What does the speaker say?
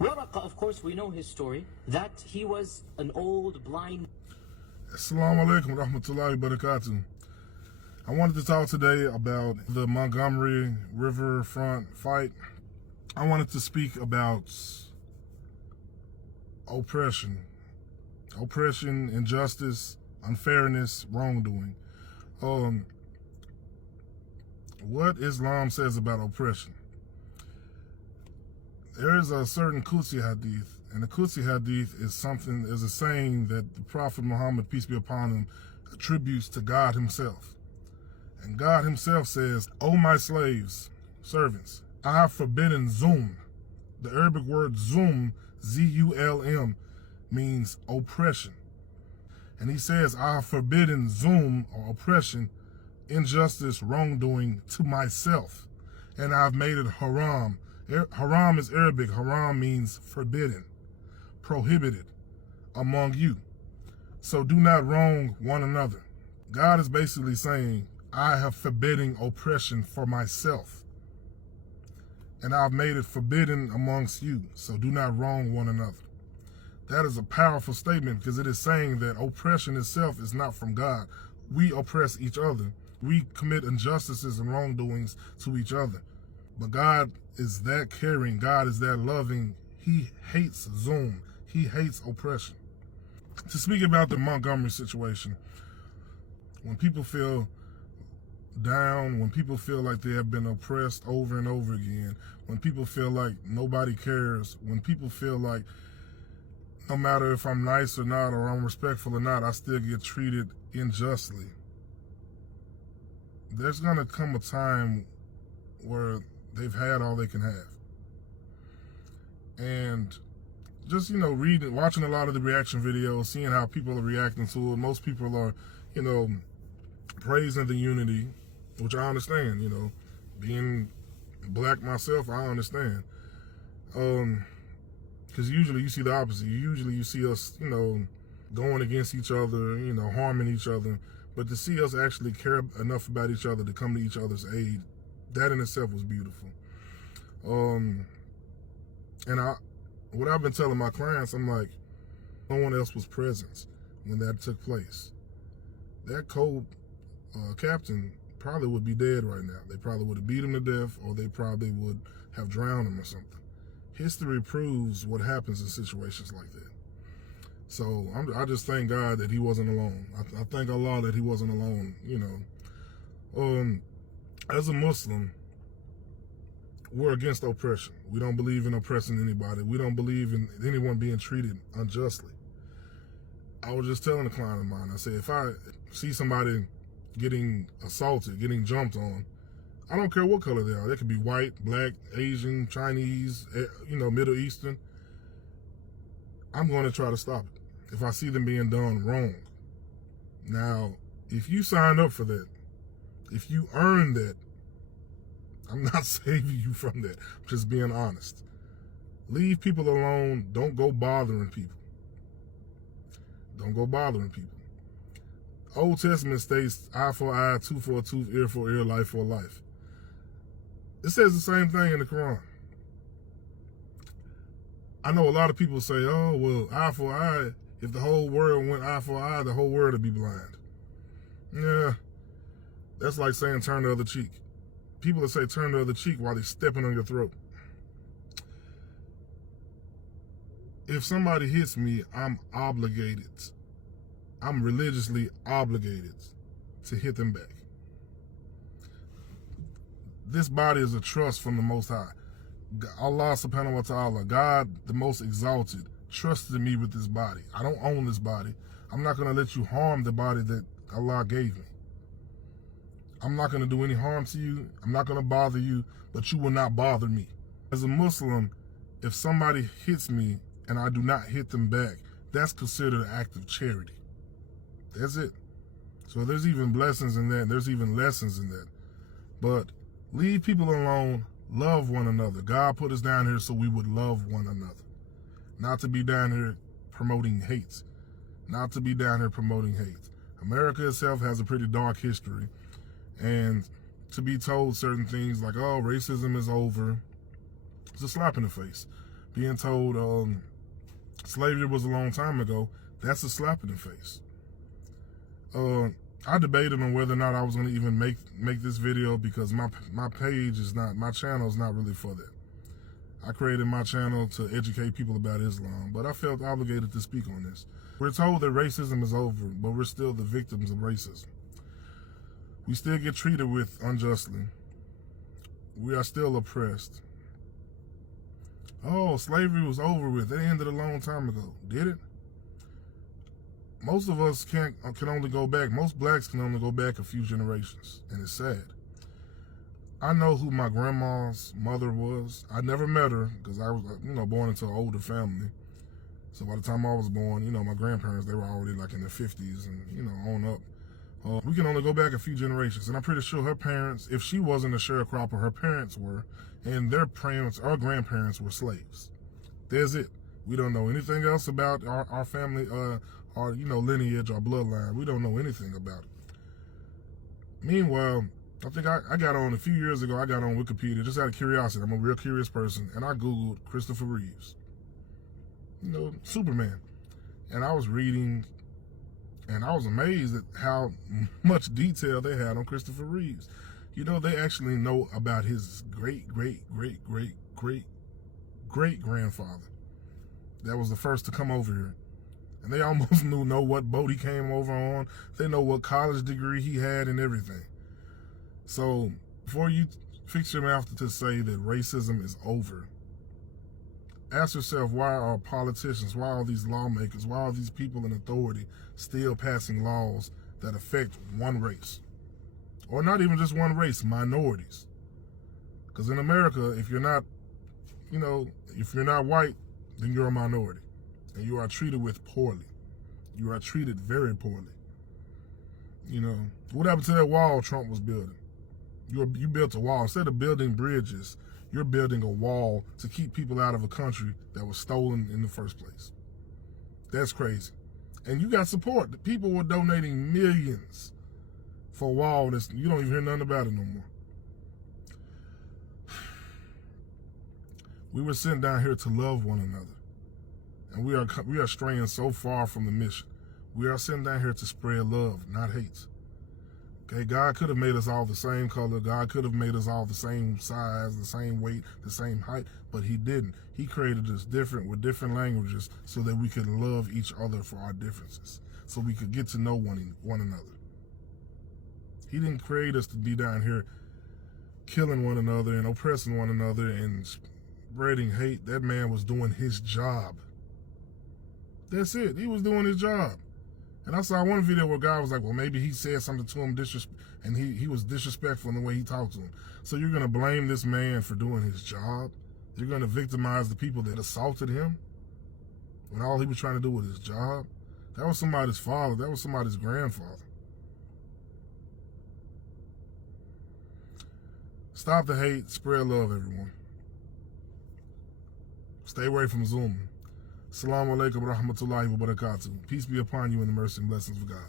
Waraqa, of course, we know his story, that he was an old, blind... Assalamu alaikum wa rahmatullahi wa barakatuh. I wanted to talk today about the Montgomery Riverfront fight. I wanted to speak about oppression, injustice, unfairness, wrongdoing. What Islam says about oppression. There is a certain Qudsi hadith, and the Qudsi hadith is a saying that the Prophet Muhammad, peace be upon him, attributes to God himself. And God himself says, "O my slaves, servants, I have forbidden zulm." The Arabic word zulm, Z-U-L-M, means oppression. And he says, I have forbidden zulm, or oppression, injustice, wrongdoing to myself. And I've made it haram. Haram is Arabic. Haram means forbidden, prohibited among you. So do not wrong one another. God is basically saying, I have forbidden oppression for myself. And I've made it forbidden amongst you. So do not wrong one another. That is a powerful statement because it is saying that oppression itself is not from God. We oppress each other. We commit injustices and wrongdoings to each other. But God is that caring. God is that loving. He hates zulm. He hates oppression. To speak about the Montgomery situation, when people feel down, when people feel like they have been oppressed over and over again, when people feel like nobody cares, when people feel like no matter if I'm nice or not, or I'm respectful or not, I still get treated unjustly. There's gonna come a time where they've had all they can have. And just, reading, watching a lot of the reaction videos, seeing how people are reacting to it, most people are, praising the unity, which I understand, being black myself, I understand. Because usually you see the opposite. Usually you see us, going against each other, harming each other. But to see us actually care enough about each other to come to each other's aid, that in itself was beautiful. And what I've been telling my clients, I'm like, no one else was present when that took place. That captain probably would be dead right now. They probably would have beat him to death, or they probably would have drowned him or something. History proves what happens in situations like that. So I just thank God that he wasn't alone. I thank Allah that he wasn't alone, As a Muslim, we're against oppression. We don't believe in oppressing anybody. We don't believe in anyone being treated unjustly. I was just telling a client of mine, I said, if I see somebody getting assaulted, getting jumped on, I don't care what color they are. They could be white, black, Asian, Chinese, Middle Eastern. I'm going to try to stop it if I see them being done wrong. Now, if you signed up for that, if you earned that, I'm not saving you from that. I'm just being honest. Leave people alone. Don't go bothering people. Don't go bothering people. Old Testament states, eye for eye, tooth for a tooth, ear for ear, life for life. It says the same thing in the Qur'an. I know a lot of people say, oh, well, eye for eye, if the whole world went eye for eye, the whole world would be blind. Yeah, that's like saying turn the other cheek. People that say turn the other cheek while they're stepping on your throat. If somebody hits me, I'm obligated. I'm religiously obligated to hit them back. This body is a trust from the Most High. Allah subhanahu wa ta'ala, God the most exalted, trusted me with this body. I don't own this body. I'm not going to let you harm the body that Allah gave me. I'm not going to do any harm to you. I'm not going to bother you, but you will not bother me. As a Muslim, if somebody hits me and I do not hit them back, that's considered an act of charity. That's it. So there's even blessings in that. There's even lessons in that. But leave people alone. Love one another. God put us down here so we would love one another. Not to be down here promoting hate. Not to be down here promoting hate. America itself has a pretty dark history. And to be told certain things like, oh, racism is over, it's a slap in the face. being told slavery was a long time ago, that's a slap in the face. I debated on whether or not I was going to even make this video, because my channel is not really for that. I created my channel to educate people about Islam, but I felt obligated to speak on this. We're told that racism is over, but we're still the victims of racism. We still get treated with unjustly. We are still oppressed. Oh, slavery was over with. It ended a long time ago. Did it? Most of us can only go back. Most blacks can only go back a few generations, and it's sad. I know who my grandma's mother was. I never met her because I was, born into an older family. So by the time I was born, my grandparents, they were already like in their 50s and, on up. We can only go back a few generations. And I'm pretty sure her parents, if she wasn't a sharecropper, her parents were, and their parents or grandparents were slaves. There's it. We don't know anything else about our family, our lineage or bloodline. We don't know anything about it. Meanwhile, I think I got on a few years ago, I got on Wikipedia just out of curiosity. I'm a real curious person, and I Googled Christopher Reeves, Superman. And I was reading, and I was amazed at how much detail they had on Christopher Reeves. They actually know about his great-great-great-great-great-grandfather that was the first to come over here. And they almost know what boat he came over on. They know what college degree he had and everything. So before you fix your mouth to say that racism is over, ask yourself, why are politicians, why are these lawmakers, why are these people in authority still passing laws that affect one race? Or not even just one race, minorities. Because in America, if you're not white, then you're a minority. And you are treated with poorly. You are treated very poorly. What happened to that wall Trump was building? You built a wall. Instead of building bridges, you're building a wall to keep people out of a country that was stolen in the first place. That's crazy. And you got support. The people were donating millions for a wall that you don't even hear nothing about it no more. We were sent down here to love one another. And we are straying so far from the mission. We are sent down here to spread love, not hate. Okay, God could have made us all the same color. God could have made us all the same size, the same weight, the same height, but he didn't. He created us different with different languages so that we could love each other for our differences, so we could get to know one another. He didn't create us to be down here killing one another and oppressing one another and spreading hate. That man was doing his job. That's it. He was doing his job. And I saw one video where a guy was like, well, maybe he said something to him, and he was disrespectful in the way he talked to him. So you're going to blame this man for doing his job? You're going to victimize the people that assaulted him when all he was trying to do was his job? That was somebody's father. That was somebody's grandfather. Stop the hate. Spread love, everyone. Stay away from Zoom. Assalamu alaikum wa rahmatullahi wa barakatuh. Peace be upon you in the mercy and blessings of God.